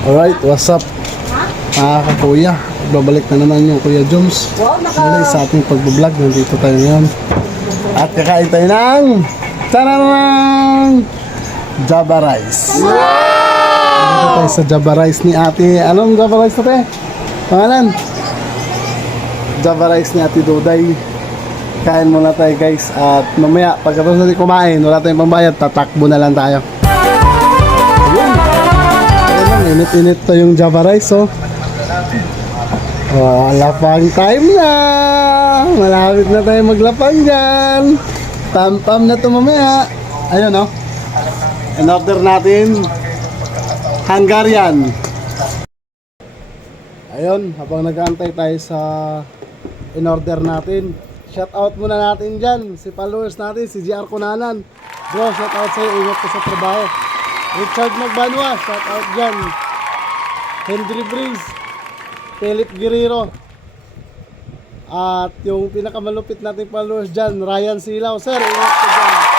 Alright, what's up mga kakuya? Babalik na naman yung Kuya Joms muli sa ating pagbablog. Nandito tayo ngayon at kakain tayo ng tararang Java Rice. Nandito tayo sa Java Rice ni ate. Anong Java Rice na pangalan? Java Rice ni ate Duday. Kain muna tayo guys. At mamaya pagkatapos natin kumain, wala tayong pambayad, tatakbo na lang tayo. Init-init to yung Java Rice, oh. Oh, lapang time na. Malapit na tayo maglapang dyan. Pam-pam na to mamaya. Ayun, oh. In-order natin Hungarian. Ayun, habang nag-aantay tayo sa in-order natin, shout out muna natin dyan si followers natin, si GR Kunanan. Bro, shout out sa'yo, ingat ka sa trabaho. Richard Magbanwa, shout out dyan. Henry Breeze, Philip Guerrero. At yung pinakamalupit nating followers dyan, Ryan Silaw. Sir, ingat ka dyan.